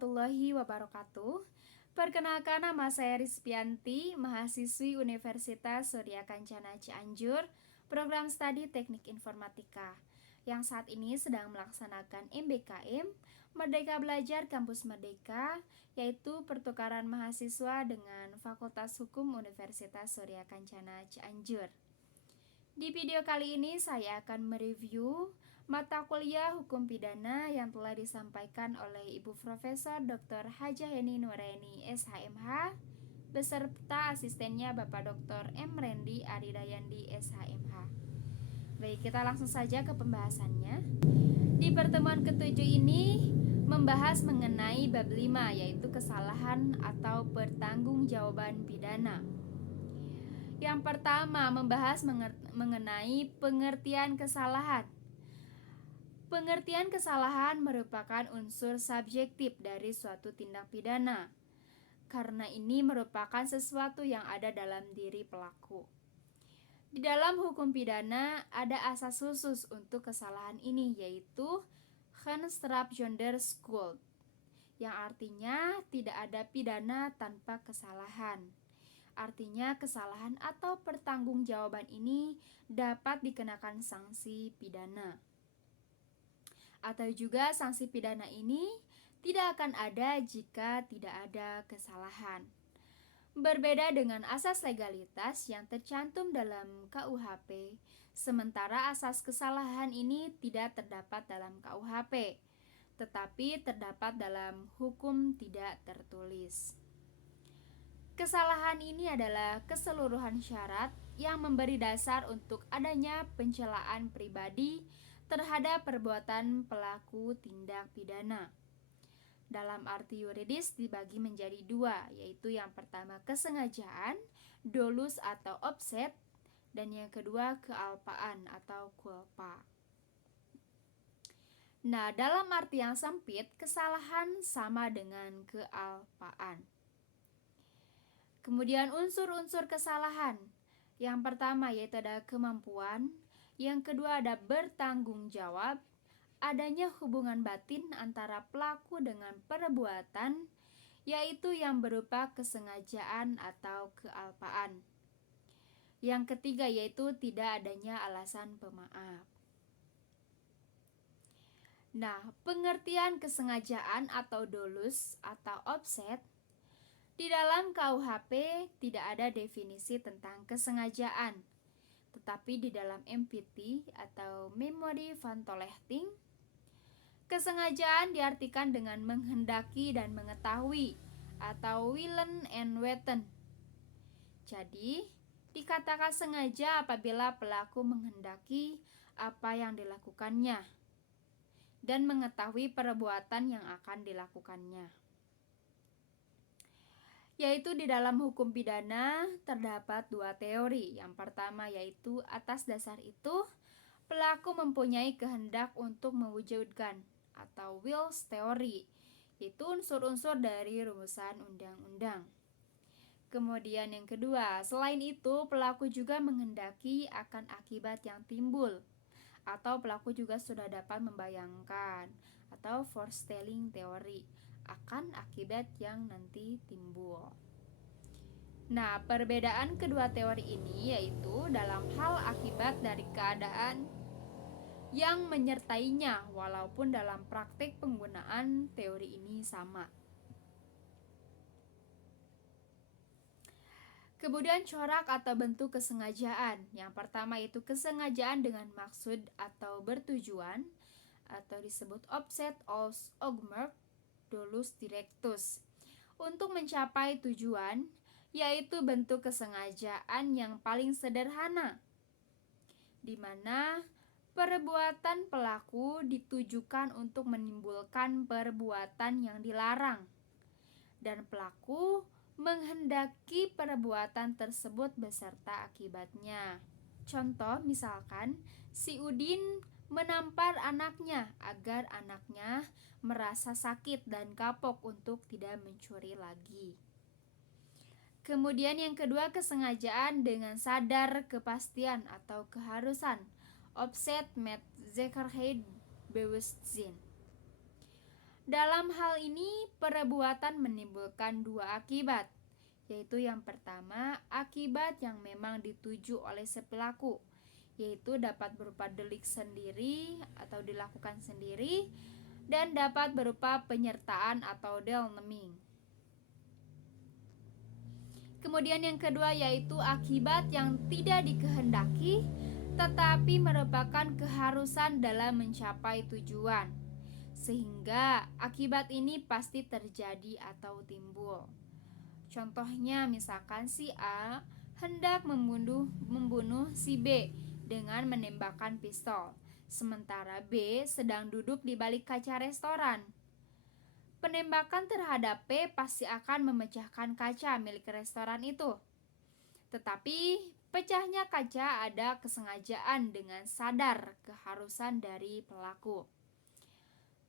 warahmatullahi wabarakatuh. Perkenalkan, nama saya Rizpianti, mahasiswi Universitas Surya Kencana Cianjur, program studi Teknik Informatika, yang saat ini sedang melaksanakan MBKM, Merdeka Belajar Kampus Merdeka, yaitu pertukaran mahasiswa dengan Fakultas Hukum Universitas Surya Kencana Cianjur. Di video kali ini saya akan mereview mata kuliah Hukum Pidana yang telah disampaikan oleh Ibu Profesor Dr. Hajah Heni Nuraini SHMH beserta asistennya Bapak Dr. M. Rendi Aridayandi SHMH. Baik, kita langsung saja ke pembahasannya. Di pertemuan ketujuh ini membahas mengenai bab 5, yaitu kesalahan atau pertanggungjawaban pidana. Yang pertama membahas mengenai pengertian kesalahan. Pengertian kesalahan merupakan unsur subjektif dari suatu tindak pidana, karena ini merupakan sesuatu yang ada dalam diri pelaku. Di dalam hukum pidana ada asas khusus untuk kesalahan ini, yaitu Genstrafzonderschuld, yang artinya tidak ada pidana tanpa kesalahan. Artinya kesalahan atau pertanggungjawaban ini dapat dikenakan sanksi pidana. Atau juga sanksi pidana ini tidak akan ada jika tidak ada kesalahan. Berbeda dengan asas legalitas yang tercantum dalam KUHP, sementara asas kesalahan ini tidak terdapat dalam KUHP, tetapi terdapat dalam hukum tidak tertulis. Kesalahan ini adalah keseluruhan syarat yang memberi dasar untuk adanya pencelaan pribadi terhadap perbuatan pelaku tindak pidana. Dalam arti yuridis dibagi menjadi dua, yaitu yang pertama kesengajaan, dolus atau offset, dan yang kedua kealpaan atau culpa. Nah, dalam arti yang sempit, kesalahan sama dengan kealpaan. Kemudian unsur-unsur kesalahan. Yang pertama yaitu ada kemampuan, yang kedua ada bertanggung jawab, adanya hubungan batin antara pelaku dengan perbuatan, yaitu yang berupa kesengajaan atau kealpaan. Yang ketiga yaitu tidak adanya alasan pemaaf. Nah, pengertian kesengajaan atau dolus atau offset. Di dalam KUHP tidak ada definisi tentang kesengajaan, tetapi di dalam MPT atau Memory van Tollechting, kesengajaan diartikan dengan menghendaki dan mengetahui atau willen and weten. Jadi, dikatakan sengaja apabila pelaku menghendaki apa yang dilakukannya dan mengetahui perbuatan yang akan dilakukannya. Yaitu di dalam hukum pidana terdapat dua teori. Yang pertama yaitu atas dasar itu pelaku mempunyai kehendak untuk mewujudkan atau wills theory, yaitu unsur-unsur dari rumusan undang-undang. Kemudian yang kedua, selain itu pelaku juga menghendaki akan akibat yang timbul, atau pelaku juga sudah dapat membayangkan atau foretelling teori akan akibat yang nanti timbul. Nah, perbedaan kedua teori ini yaitu dalam hal akibat dari keadaan yang menyertainya, walaupun dalam praktik penggunaan teori ini sama. Kemudian corak atau bentuk kesengajaan. Yang pertama yaitu kesengajaan dengan maksud atau bertujuan, atau disebut offset aus Oogmerk dolus directus, untuk mencapai tujuan, yaitu bentuk kesengajaan yang paling sederhana, di mana perbuatan pelaku ditujukan untuk menimbulkan perbuatan yang dilarang, dan pelaku menghendaki perbuatan tersebut beserta akibatnya. Contoh misalkan, si Udin menampar anaknya agar anaknya merasa sakit dan kapok untuk tidak mencuri lagi. Kemudian yang kedua, kesengajaan dengan sadar kepastian atau keharusan, offset met Zekerheid Bewustzijn. Dalam hal ini, perbuatan menimbulkan dua akibat, yaitu yang pertama, akibat yang memang dituju oleh si pelaku, yaitu dapat berupa delik sendiri atau dilakukan sendiri, dan dapat berupa penyertaan atau delneming. Kemudian yang kedua yaitu akibat yang tidak dikehendaki tetapi merupakan keharusan dalam mencapai tujuan, sehingga akibat ini pasti terjadi atau timbul. Contohnya misalkan si A hendak membunuh si B dengan menembakkan pistol, sementara B sedang duduk di balik kaca restoran. Penembakan terhadap P pasti akan memecahkan kaca milik restoran itu. Tetapi pecahnya kaca ada kesengajaan dengan sadar keharusan dari pelaku.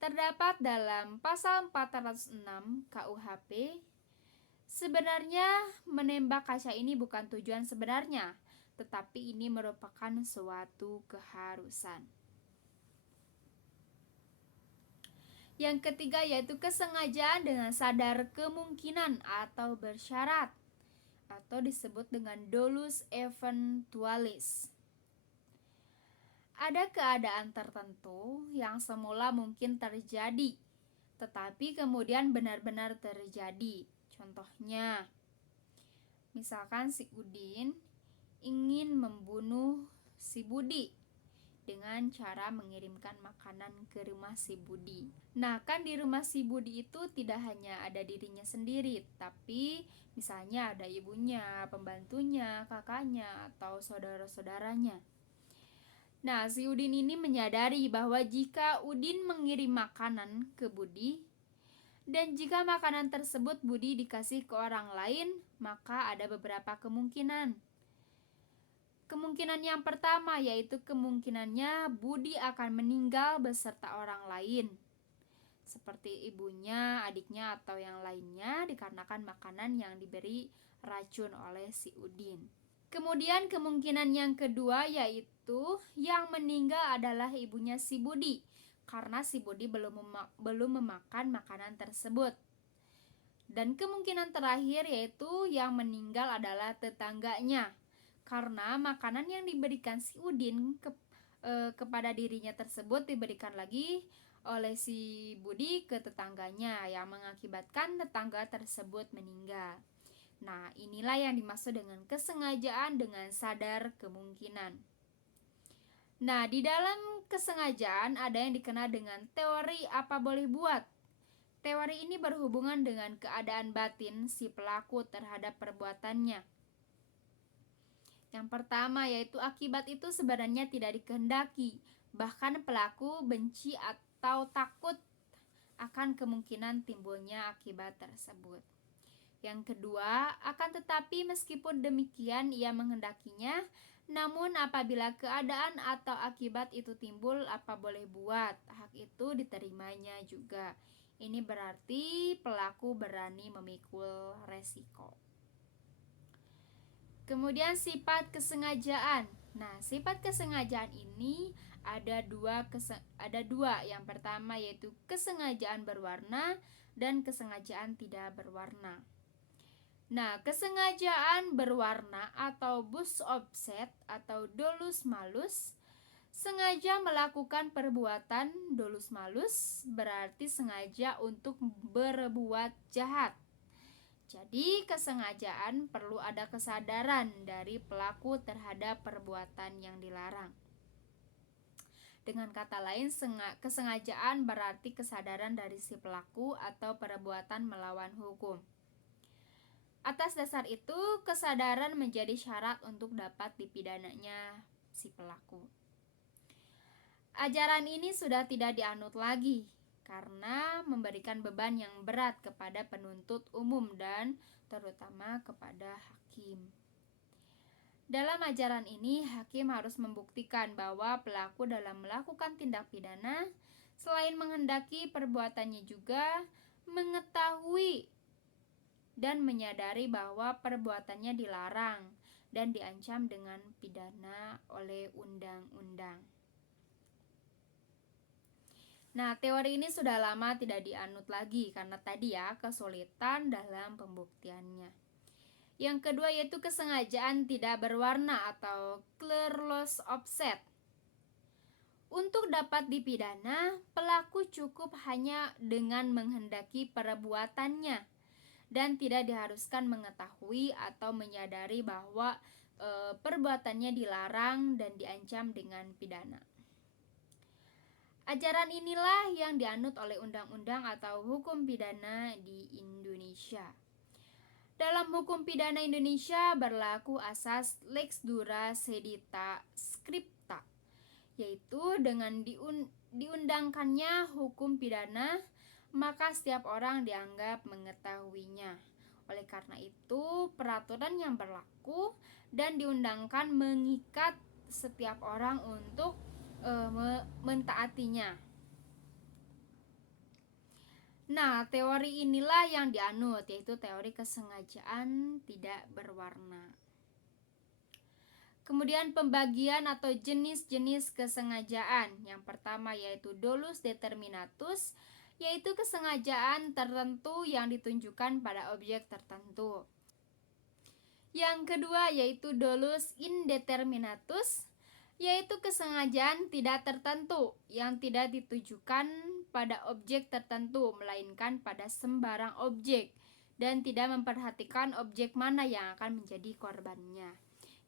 Terdapat dalam pasal 406 KUHP. Sebenarnya menembak kaca ini bukan tujuan sebenarnya, tetapi ini merupakan suatu keharusan. Yang ketiga yaitu kesengajaan dengan sadar kemungkinan atau bersyarat, atau disebut dengan dolus eventualis. Ada keadaan tertentu yang semula mungkin terjadi, tetapi kemudian benar-benar terjadi. Contohnya, misalkan si Udin ingin membunuh si Budi dengan cara mengirimkan makanan ke rumah si Budi. Nah, kan di rumah si Budi itu tidak hanya ada dirinya sendiri, tapi misalnya ada ibunya, pembantunya, kakaknya, atau saudara-saudaranya. Nah, si Udin ini menyadari bahwa jika Udin mengirim makanan ke Budi, dan jika makanan tersebut Budi dikasih ke orang lain, maka ada beberapa kemungkinan. Kemungkinan yang pertama yaitu kemungkinannya Budi akan meninggal beserta orang lain, seperti ibunya, adiknya, atau yang lainnya dikarenakan makanan yang diberi racun oleh si Udin. Kemudian kemungkinan yang kedua yaitu yang meninggal adalah ibunya si Budi, karena si Budi belum memakan makanan tersebut. Dan kemungkinan terakhir yaitu yang meninggal adalah tetangganya, karena makanan yang diberikan si Udin kepada dirinya tersebut diberikan lagi oleh si Budi ke tetangganya, yang mengakibatkan tetangga tersebut meninggal. Nah, inilah yang dimaksud dengan kesengajaan dengan sadar kemungkinan. Nah, di dalam kesengajaan ada yang dikenal dengan teori apa boleh buat. Teori ini berhubungan dengan keadaan batin si pelaku terhadap perbuatannya. Yang pertama yaitu akibat itu sebenarnya tidak dikehendaki, bahkan pelaku benci atau takut akan kemungkinan timbulnya akibat tersebut. Yang kedua, akan tetapi meskipun demikian ia menghendakinya, namun apabila keadaan atau akibat itu timbul apa boleh buat, hak itu diterimanya juga. Ini berarti pelaku berani memikul resiko. Kemudian sifat kesengajaan. Nah, sifat kesengajaan ini ada dua. Yang pertama yaitu kesengajaan berwarna dan kesengajaan tidak berwarna. Nah, kesengajaan berwarna atau bus offset atau dolus malus sengaja melakukan perbuatan. Dolus malus berarti sengaja untuk berbuat jahat. Jadi kesengajaan perlu ada kesadaran dari pelaku terhadap perbuatan yang dilarang. Dengan kata lain, kesengajaan berarti kesadaran dari si pelaku atau perbuatan melawan hukum. Atas dasar itu, kesadaran menjadi syarat untuk dapat dipidananya si pelaku. Ajaran ini sudah tidak dianut lagi, karena memberikan beban yang berat kepada penuntut umum dan terutama kepada hakim. Dalam ajaran ini, hakim harus membuktikan bahwa pelaku dalam melakukan tindak pidana selain menghendaki perbuatannya juga mengetahui dan menyadari bahwa perbuatannya dilarang dan diancam dengan pidana oleh undang-undang. Nah, teori ini sudah lama tidak dianut lagi karena tadi ya kesulitan dalam pembuktiannya. Yang kedua yaitu kesengajaan tidak berwarna atau clearless offset. Untuk dapat dipidana, pelaku cukup hanya dengan menghendaki perbuatannya dan tidak diharuskan mengetahui atau menyadari bahwa perbuatannya dilarang dan diancam dengan pidana. Ajaran inilah yang dianut oleh undang-undang atau hukum pidana di Indonesia. Dalam hukum pidana Indonesia berlaku asas lex dura sedita scripta, yaitu dengan diundangkannya hukum pidana, maka setiap orang dianggap mengetahuinya. Oleh karena itu, peraturan yang berlaku dan diundangkan mengikat setiap orang untuk mentaatinya. Nah, teori inilah yang dianut, yaitu teori kesengajaan tidak berwarna. Kemudian pembagian atau jenis-jenis kesengajaan. Yang pertama yaitu dolus determinatus, yaitu kesengajaan tertentu yang ditunjukkan pada objek tertentu. Yang kedua yaitu dolus indeterminatus, yaitu kesengajaan tidak tertentu yang tidak ditujukan pada objek tertentu melainkan pada sembarang objek dan tidak memperhatikan objek mana yang akan menjadi korbannya.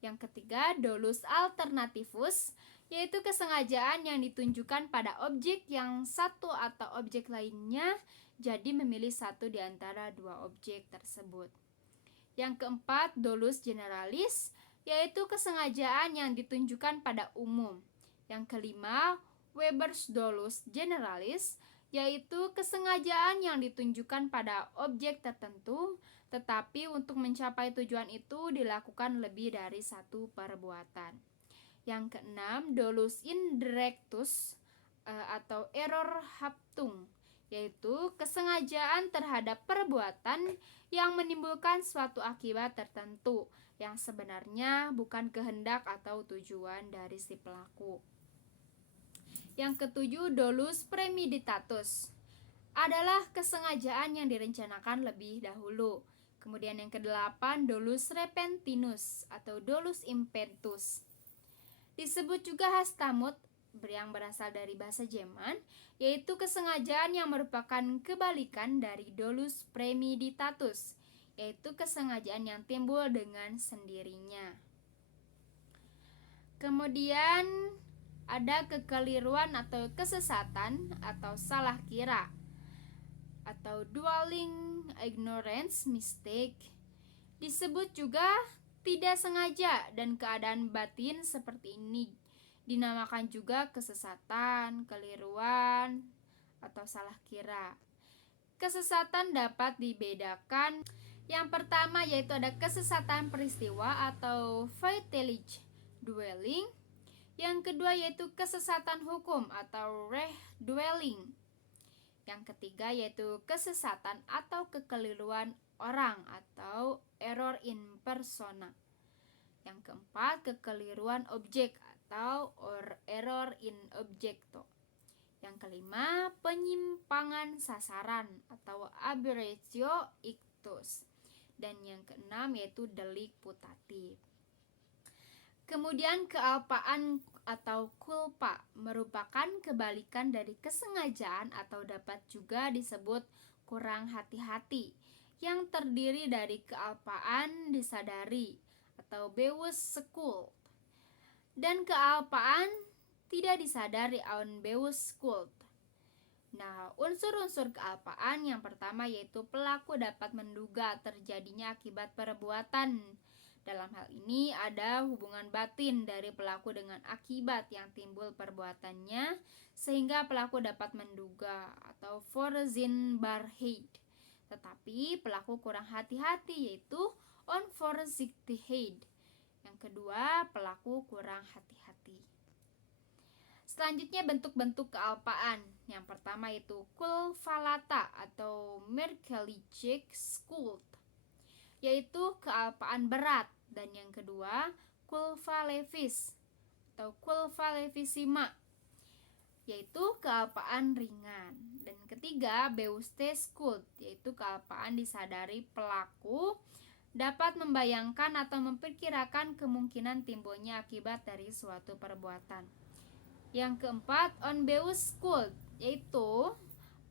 Yang ketiga, dolus alternativus, yaitu kesengajaan yang ditunjukkan pada objek yang satu atau objek lainnya, jadi memilih satu di antara dua objek tersebut. Yang keempat, dolus generalis, yaitu kesengajaan yang ditunjukkan pada umum. Yang kelima, Weber's dolus generalis, yaitu kesengajaan yang ditunjukkan pada objek tertentu, tetapi untuk mencapai tujuan itu dilakukan lebih dari satu perbuatan. Yang keenam, dolus indirectus atau error haptung, yaitu kesengajaan terhadap perbuatan yang menimbulkan suatu akibat tertentu yang sebenarnya bukan kehendak atau tujuan dari si pelaku. Yang ketujuh, dolus premeditatus adalah kesengajaan yang direncanakan lebih dahulu. Kemudian yang kedelapan, dolus repentinus atau dolus impetus. Disebut juga hastamut yang berasal dari bahasa Jerman, yaitu kesengajaan yang merupakan kebalikan dari dolus premeditatus, yaitu kesengajaan yang timbul dengan sendirinya. Kemudian ada kekeliruan atau kesesatan atau salah kira atau dwelling ignorance mistake. Disebut juga tidak sengaja dan keadaan batin seperti ini dinamakan juga kesesatan, keliruan, atau salah kira. Kesesatan dapat dibedakan. Yang pertama yaitu ada kesesatan peristiwa atau fatality dwelling. Yang kedua yaitu kesesatan hukum atau reh dwelling. Yang ketiga yaitu kesesatan atau kekeliruan orang atau error in persona. Yang keempat, kekeliruan objek atau error in objecto. Yang kelima, penyimpangan sasaran atau aberratio ictus. Dan yang keenam yaitu delik putatif. Kemudian kealpaan atau culpa merupakan kebalikan dari kesengajaan atau dapat juga disebut kurang hati-hati, yang terdiri dari kealpaan disadari atau bewusst skuld dan kealpaan tidak disadari unbewusst skuld. Nah, unsur-unsur kealpaan yang pertama yaitu pelaku dapat menduga terjadinya akibat perbuatan. Dalam hal ini ada hubungan batin dari pelaku dengan akibat yang timbul perbuatannya sehingga pelaku dapat menduga atau Vorzienbarheid. Tetapi pelaku kurang hati-hati yaitu Onvoorzichtigheid. Yang kedua, pelaku kurang hati-hati. Selanjutnya bentuk-bentuk kealpaan. Yang pertama yaitu culpata atau merkellic skuld, yaitu kealpaan berat, dan yang kedua culpa levis atau culpa levissima, yaitu kealpaan ringan. Dan ketiga, Beustes-Schuld, yaitu kealpaan disadari pelaku dapat membayangkan atau memperkirakan kemungkinan timbulnya akibat dari suatu perbuatan. Yang keempat, Unbeusst-Schuld, yaitu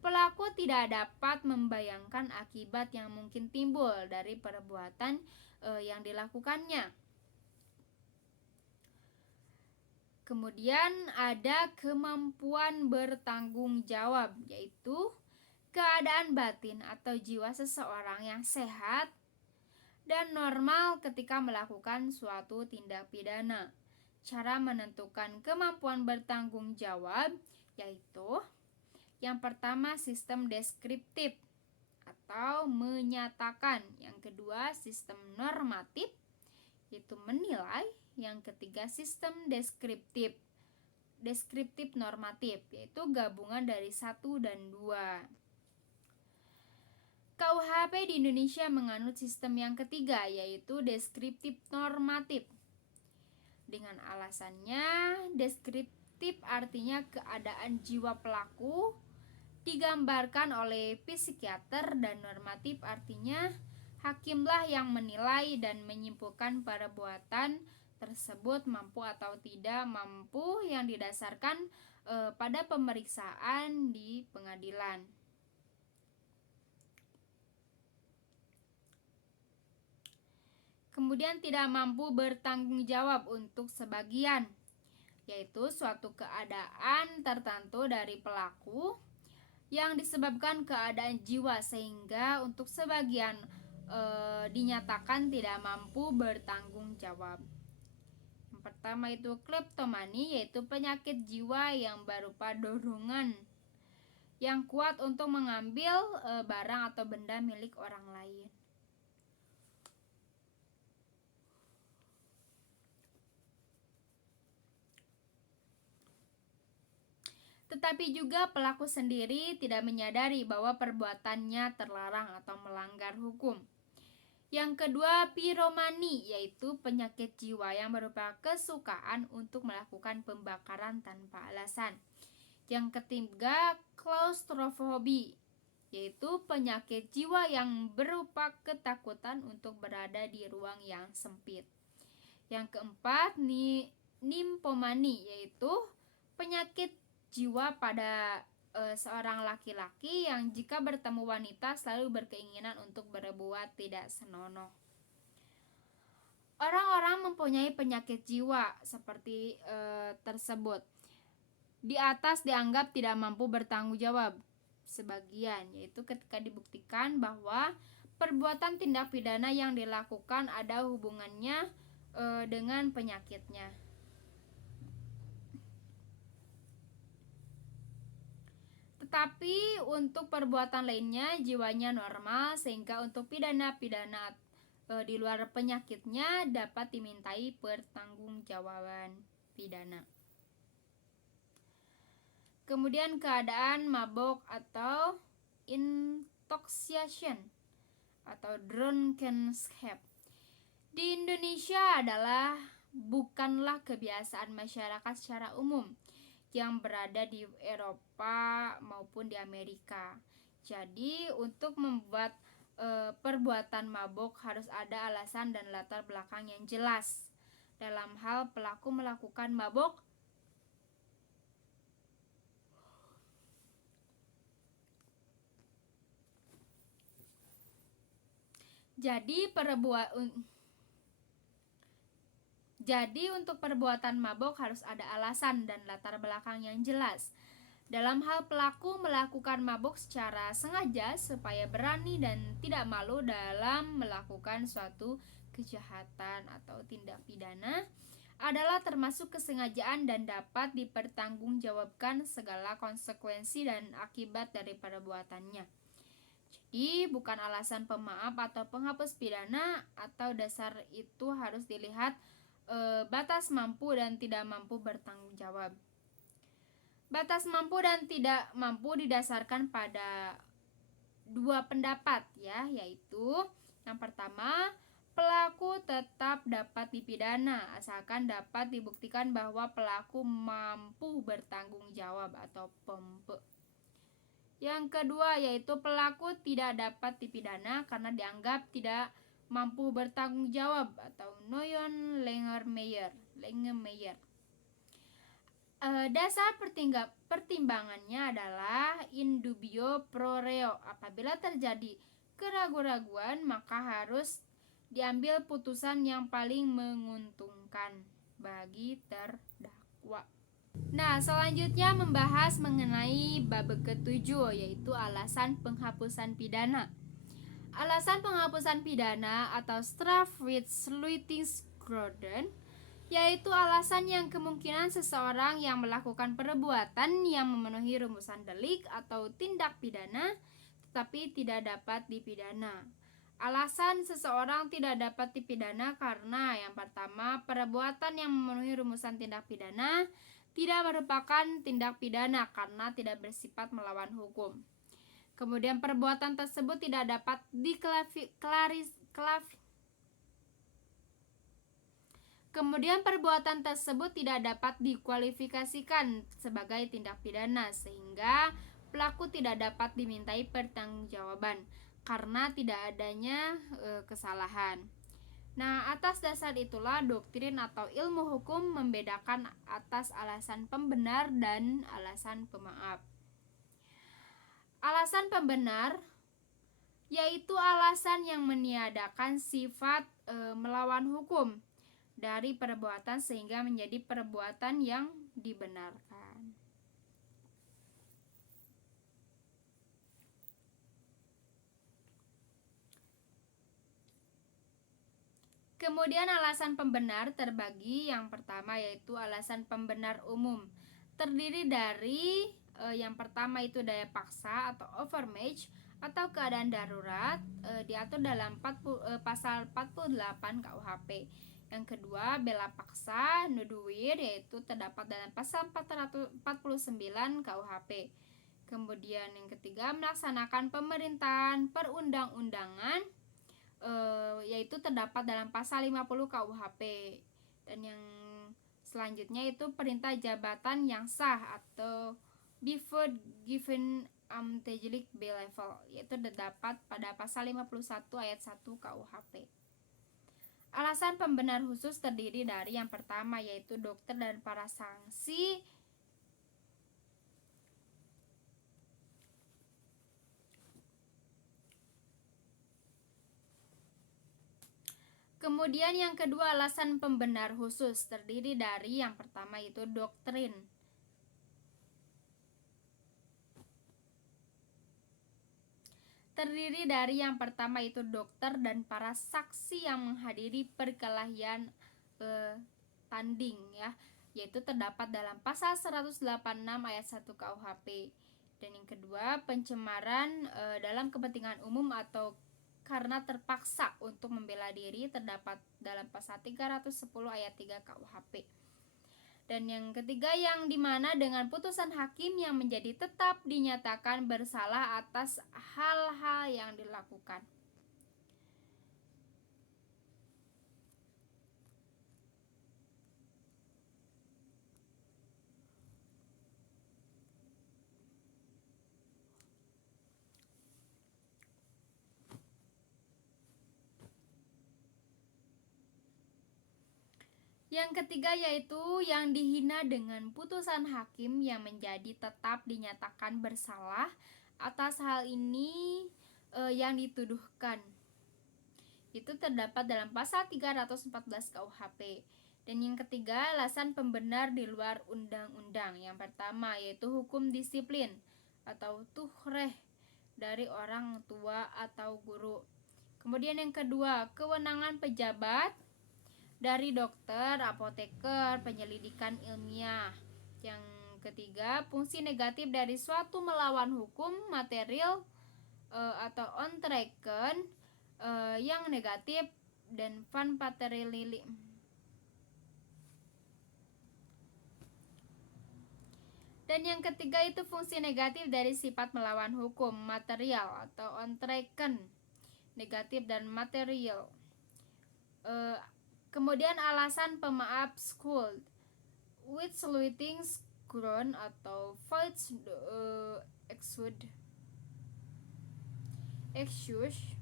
pelaku tidak dapat membayangkan akibat yang mungkin timbul dari perbuatan yang dilakukannya. Kemudian ada kemampuan bertanggung jawab, yaitu keadaan batin atau jiwa seseorang yang sehat dan normal ketika melakukan suatu tindak pidana. Cara menentukan kemampuan bertanggung jawab yaitu yang pertama sistem deskriptif atau menyatakan, yang kedua sistem normatif yaitu menilai, yang ketiga sistem deskriptif normatif yaitu gabungan dari 1 dan 2. KUHP di Indonesia menganut sistem yang ketiga yaitu deskriptif normatif. Dengan alasannya, deskriptif artinya keadaan jiwa pelaku digambarkan oleh psikiater, dan normatif artinya hakimlah yang menilai dan menyimpulkan perbuatan tersebut mampu atau tidak mampu yang didasarkan pada pemeriksaan di pengadilan. Kemudian tidak mampu bertanggung jawab untuk sebagian, yaitu suatu keadaan tertentu dari pelaku yang disebabkan keadaan jiwa sehingga untuk sebagian dinyatakan tidak mampu bertanggung jawab. Yang pertama itu kleptomani, yaitu penyakit jiwa yang berupa dorongan yang kuat untuk mengambil barang atau benda milik orang lain. Tetapi juga pelaku sendiri tidak menyadari bahwa perbuatannya terlarang atau melanggar hukum. Yang kedua, piromani, yaitu penyakit jiwa yang berupa kesukaan untuk melakukan pembakaran tanpa alasan. Yang ketiga, klaustrofobi, yaitu penyakit jiwa yang berupa ketakutan untuk berada di ruang yang sempit. Yang keempat, nymphomani, yaitu penyakit jiwa pada seorang laki-laki yang jika bertemu wanita selalu berkeinginan untuk berbuat tidak senonoh. Orang-orang mempunyai penyakit jiwa seperti tersebut di atas dianggap tidak mampu bertanggung jawab sebagian, yaitu ketika dibuktikan bahwa perbuatan tindak pidana yang dilakukan ada hubungannya dengan penyakitnya. Tetapi untuk perbuatan lainnya jiwanya normal sehingga untuk pidana-pidana di luar penyakitnya dapat dimintai pertanggungjawaban pidana. Kemudian keadaan mabok atau intoxication atau drunkenness. Di Indonesia bukanlah kebiasaan masyarakat secara umum yang berada di Eropa maupun di Amerika. Jadi untuk membuat perbuatan mabok harus ada alasan dan latar belakang yang jelas. Dalam hal pelaku melakukan mabok, Jadi untuk perbuatan mabok harus ada alasan dan latar belakang yang jelas. Dalam hal pelaku melakukan mabok secara sengaja supaya berani dan tidak malu dalam melakukan suatu kejahatan atau tindak pidana adalah termasuk kesengajaan dan dapat dipertanggungjawabkan segala konsekuensi dan akibat dari perbuatannya. Jadi bukan alasan pemaaf atau penghapus pidana atau dasar itu harus dilihat batas mampu dan tidak mampu bertanggung jawab. Batas mampu dan tidak mampu didasarkan pada dua pendapat, yaitu yang pertama, pelaku tetap dapat dipidana asalkan dapat dibuktikan bahwa pelaku mampu bertanggung jawab atau PEMPE. Yang kedua yaitu pelaku tidak dapat dipidana karena dianggap tidak mampu bertanggung jawab atau non langer Meyer. Dasar pertimbangannya adalah in dubio pro reo. Apabila terjadi keraguan-raguan, maka harus diambil putusan yang paling menguntungkan bagi terdakwa. Nah, selanjutnya membahas mengenai bab ke-7 yaitu alasan penghapusan pidana. Alasan penghapusan pidana atau strafrechtsleutigungsgronden yaitu alasan yang kemungkinan seseorang yang melakukan perbuatan yang memenuhi rumusan delik atau tindak pidana tetapi tidak dapat dipidana. Alasan seseorang tidak dapat dipidana karena yang pertama, perbuatan yang memenuhi rumusan tindak pidana tidak merupakan tindak pidana karena tidak bersifat melawan hukum. Kemudian perbuatan tersebut tidak dapat Kemudian perbuatan tersebut tidak dapat dikualifikasikan sebagai tindak pidana sehingga pelaku tidak dapat dimintai pertanggungjawaban karena tidak adanya kesalahan. Nah, atas dasar itulah doktrin atau ilmu hukum membedakan atas alasan pembenar dan alasan pemaaf. Alasan pembenar yaitu alasan yang meniadakan sifat melawan hukum dari perbuatan sehingga menjadi perbuatan yang dibenarkan. Kemudian alasan pembenar terbagi. Yang pertama yaitu alasan pembenar umum. Terdiri dari yang pertama itu daya paksa atau overmatch atau keadaan darurat, diatur dalam pasal 48 KUHP. Yang kedua, bela paksa, nuduwir, yaitu terdapat dalam pasal 449 KUHP. Kemudian yang ketiga, melaksanakan pemerintahan perundang-undangan, yaitu terdapat dalam pasal 50 KUHP. Dan yang selanjutnya itu perintah jabatan yang sah atau before given amtejlik B level, yaitu terdapat pada pasal 51 ayat 1 KUHP. Alasan pembenar khusus terdiri dari yang pertama yaitu dokter dan para saksi. Kemudian yang kedua alasan pembenar khusus terdiri dari yang pertama yaitu doktrin. Terdiri dari yang pertama itu dokter dan para saksi yang menghadiri perkelahian tanding ya, yaitu terdapat dalam pasal 186 ayat 1 KUHP. Dan yang kedua, pencemaran dalam kepentingan umum atau karena terpaksa untuk membela diri terdapat dalam pasal 310 ayat 3 KUHP. Dan yang ketiga yang dimana dengan putusan hakim yang menjadi tetap dinyatakan bersalah atas hal-hal yang dilakukan. Yang ketiga yaitu yang dihina dengan putusan hakim yang menjadi tetap dinyatakan bersalah atas hal ini yang dituduhkan. Itu terdapat dalam pasal 314 KUHP. Dan yang ketiga, alasan pembenar di luar undang-undang. Yang pertama yaitu hukum disiplin atau tuhreh dari orang tua atau guru. Kemudian yang kedua, kewenangan pejabat dari dokter, apoteker, penyelidikan ilmiah. Yang ketiga, fungsi negatif dari suatu melawan hukum material atau ontreken yang negatif dan van paterili. Dan yang ketiga itu fungsi negatif dari sifat melawan hukum material atau ontreken negatif dan material. Eh, Kemudian alasan pemaaf school with saluting ground atau fights excuse.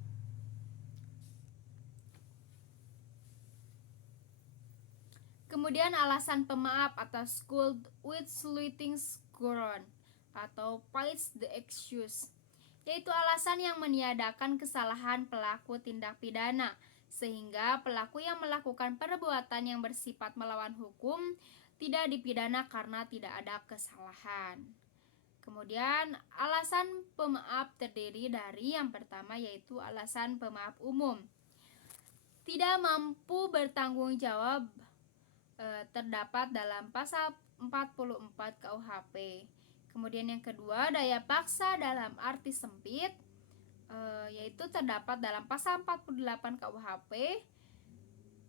Kemudian alasan pemaaf atau school with saluting ground atau fights the excuse, yaitu alasan yang meniadakan kesalahan pelaku tindak pidana sehingga pelaku yang melakukan perbuatan yang bersifat melawan hukum tidak dipidana karena tidak ada kesalahan. Kemudian alasan pemaaf terdiri dari yang pertama yaitu alasan pemaaf umum. Tidak mampu bertanggung jawab terdapat dalam pasal 44 KUHP. Kemudian yang kedua, daya paksa dalam arti sempit yaitu terdapat dalam pasal 48 KUHP.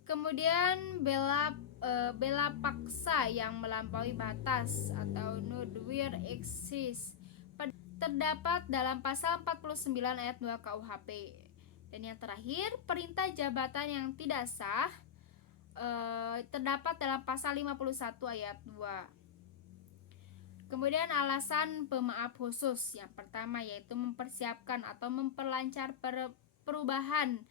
Kemudian bela paksa yang melampaui batas atau nudwir eksis terdapat dalam pasal 49 ayat 2 KUHP. Dan yang terakhir, perintah jabatan yang tidak sah terdapat dalam pasal 51 ayat 2. Kemudian alasan pemaaf khusus yang pertama yaitu mempersiapkan atau memperlancar perubahan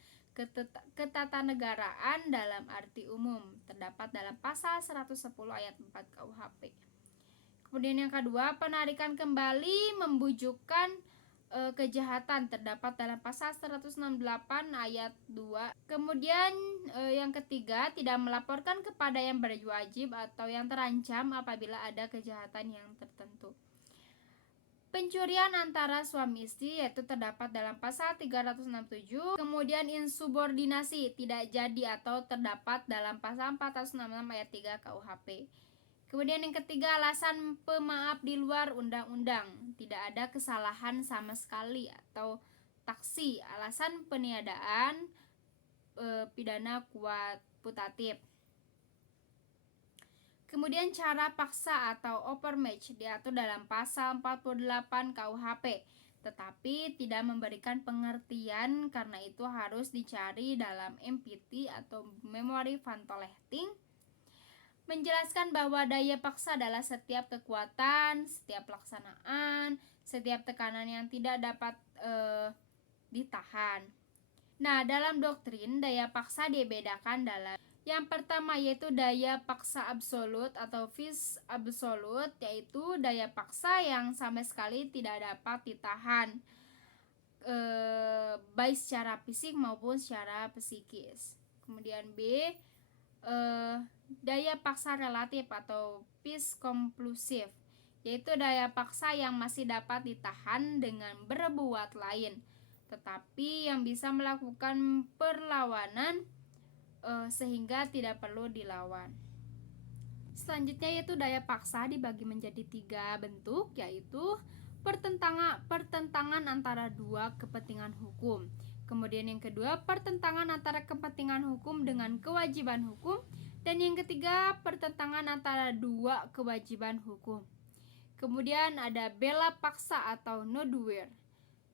ketatanegaraan dalam arti umum terdapat dalam pasal 110 ayat 4 KUHP. Kemudian yang kedua, penarikan kembali membujukkan kejahatan terdapat dalam pasal 168 ayat 2. Kemudian yang ketiga, tidak melaporkan kepada yang berwajib atau yang terancam apabila ada kejahatan yang tertentu. Pencurian antara suami istri yaitu terdapat dalam pasal 367. Kemudian insubordinasi tidak jadi atau terdapat dalam pasal 466 ayat 3 KUHP. Kemudian yang ketiga, alasan pemaaf di luar undang-undang, tidak ada kesalahan sama sekali atau taksi, alasan peniadaan pidana putatif. Kemudian cara paksa atau overmatch diatur dalam pasal 48 KUHP, tetapi tidak memberikan pengertian karena itu harus dicari dalam MPT atau Memory Vantoleting. Menjelaskan bahwa daya paksa adalah setiap kekuatan, setiap pelaksanaan, setiap tekanan yang tidak dapat ditahan. Nah, dalam doktrin daya paksa dibedakan dalam yang pertama yaitu daya paksa absolut atau vis absolut, yaitu daya paksa yang sama sekali tidak dapat ditahan baik secara fisik maupun secara psikis. Kemudian B, daya paksa relatif atau vis konklusif, yaitu daya paksa yang masih dapat ditahan dengan berbuat lain, tetapi yang bisa melakukan perlawanan sehingga tidak perlu dilawan. Selanjutnya yaitu daya paksa dibagi menjadi 3 bentuk, yaitu pertentangan antara dua kepentingan hukum. Kemudian yang kedua, pertentangan antara kepentingan hukum dengan kewajiban hukum. Dan yang ketiga, pertentangan antara dua kewajiban hukum. Kemudian ada bela paksa atau nodwir.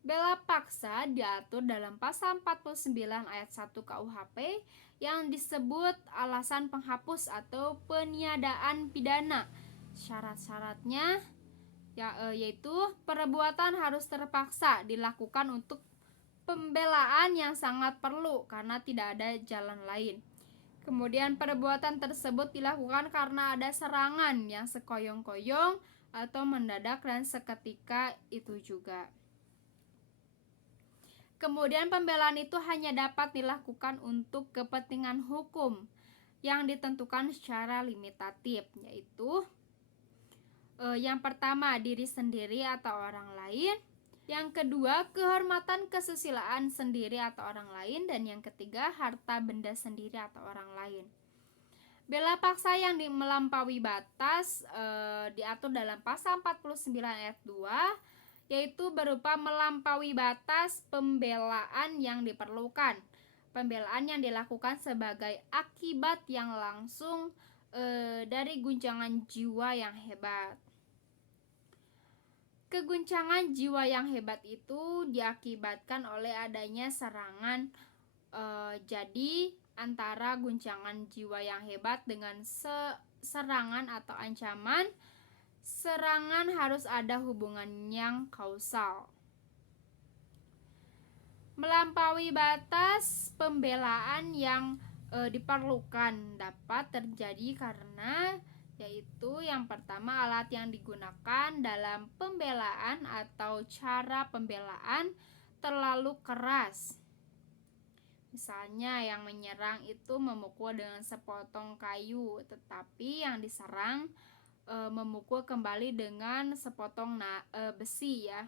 Bela paksa diatur dalam pasal 49 ayat 1 KUHP yang disebut alasan penghapus atau peniadaan pidana. Syarat-syaratnya yaitu perbuatan harus terpaksa dilakukan untuk pembelaan yang sangat perlu karena tidak ada jalan lain. Kemudian perbuatan tersebut dilakukan karena ada serangan yang sekoyong-koyong atau mendadak dan seketika itu juga. Kemudian pembelaan itu hanya dapat dilakukan untuk kepentingan hukum yang ditentukan secara limitatif, yaitu yang pertama diri sendiri atau orang lain, yang kedua kehormatan kesusilaan sendiri atau orang lain, dan yang ketiga harta benda sendiri atau orang lain. Bela paksa yang melampaui batas diatur dalam pasal 49 ayat 2, yaitu berupa melampaui batas pembelaan yang diperlukan. Pembelaan yang dilakukan sebagai akibat yang langsung dari guncangan jiwa yang hebat. Keguncangan jiwa yang hebat itu diakibatkan oleh adanya serangan. Jadi antara guncangan jiwa yang hebat dengan serangan atau ancaman serangan harus ada hubungan yang kausal. Melampaui batas pembelaan yang diperlukan dapat terjadi karena yaitu yang pertama alat yang digunakan dalam pembelaan atau cara pembelaan terlalu keras. Misalnya yang menyerang itu memukul dengan sepotong kayu, tetapi yang diserang memukul kembali dengan sepotong besi ya.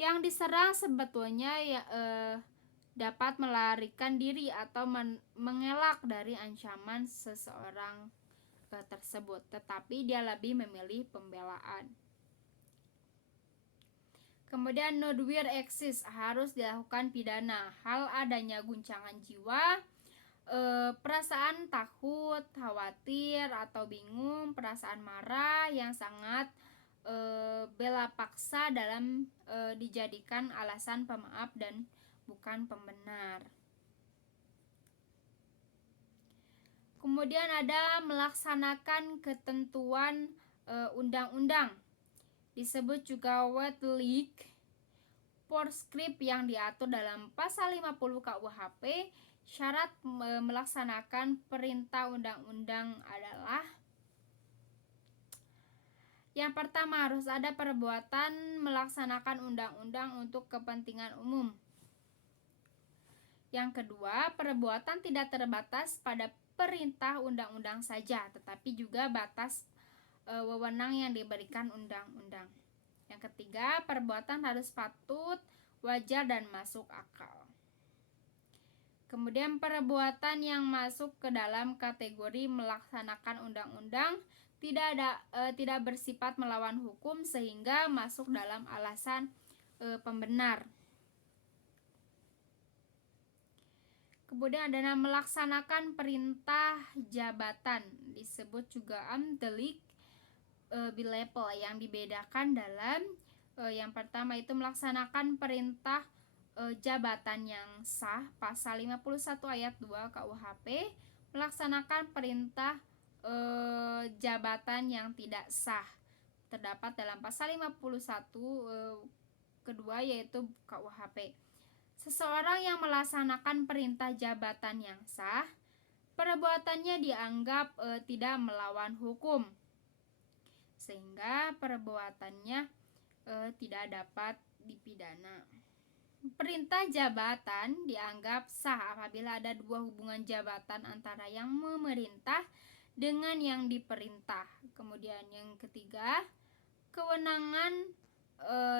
Yang diserang sebetulnya dapat melarikan diri atau mengelak dari ancaman seseorang tersebut, tetapi dia lebih memilih pembelaan. Kemudian nudwir eksis harus dilakukan pidana. Hal adanya guncangan jiwa, perasaan takut, khawatir atau bingung, perasaan marah yang sangat bela paksa dalam dijadikan alasan pemaaf dan bukan pembenar. Kemudian ada melaksanakan ketentuan undang-undang, disebut juga wet leak prescript yang diatur dalam pasal 50 KUHP. Syarat melaksanakan perintah undang-undang adalah yang pertama, harus ada perbuatan melaksanakan undang-undang untuk kepentingan umum. Yang kedua, perbuatan tidak terbatas pada perintah undang-undang saja, tetapi juga batas wewenang yang diberikan undang-undang. Yang ketiga, perbuatan harus patut, wajar, dan masuk akal. Kemudian perbuatan yang masuk ke dalam kategori melaksanakan undang-undang tidak bersifat melawan hukum sehingga masuk dalam alasan pembenar. Kemudian ada melaksanakan perintah jabatan, disebut juga amdelik bilepel, yang dibedakan dalam yang pertama itu melaksanakan perintah jabatan yang sah, pasal 51 ayat 2 KUHP, melaksanakan perintah jabatan yang tidak sah terdapat dalam pasal 51 kedua yaitu KUHP. Seseorang yang melaksanakan perintah jabatan yang sah, perbuatannya dianggap tidak melawan hukum, sehingga perbuatannya tidak dapat dipidana. Perintah jabatan dianggap sah apabila ada dua hubungan jabatan antara yang memerintah dengan yang diperintah. Kemudian yang ketiga, kewenangan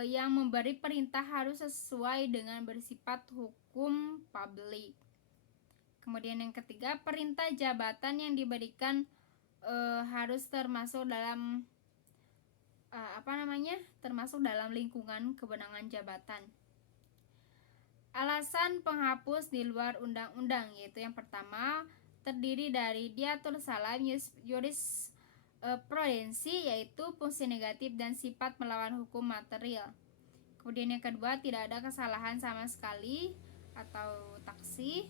yang memberi perintah harus sesuai dengan bersifat hukum publik. Kemudian yang ketiga, perintah jabatan yang diberikan harus termasuk dalam termasuk dalam lingkungan kewenangan jabatan. Alasan penghapus di luar undang-undang yaitu yang pertama terdiri dari diatur salam jurisprudensi yaitu fungsi negatif dan sifat melawan hukum material. Kemudian yang kedua, tidak ada kesalahan sama sekali atau taksi.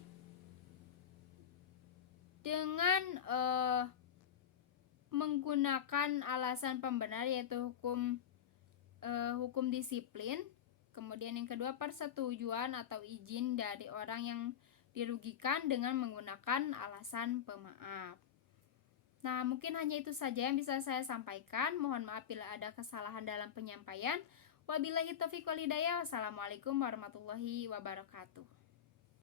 Dengan menggunakan alasan pembenar yaitu hukum disiplin. Kemudian yang kedua, persetujuan atau izin dari orang yang dirugikan dengan menggunakan alasan pemaaf. Nah, mungkin hanya itu saja yang bisa saya sampaikan. Mohon maaf bila ada kesalahan dalam penyampaian. Wabillahi taufiq wal hidayah. Wassalamualaikum warahmatullahi wabarakatuh.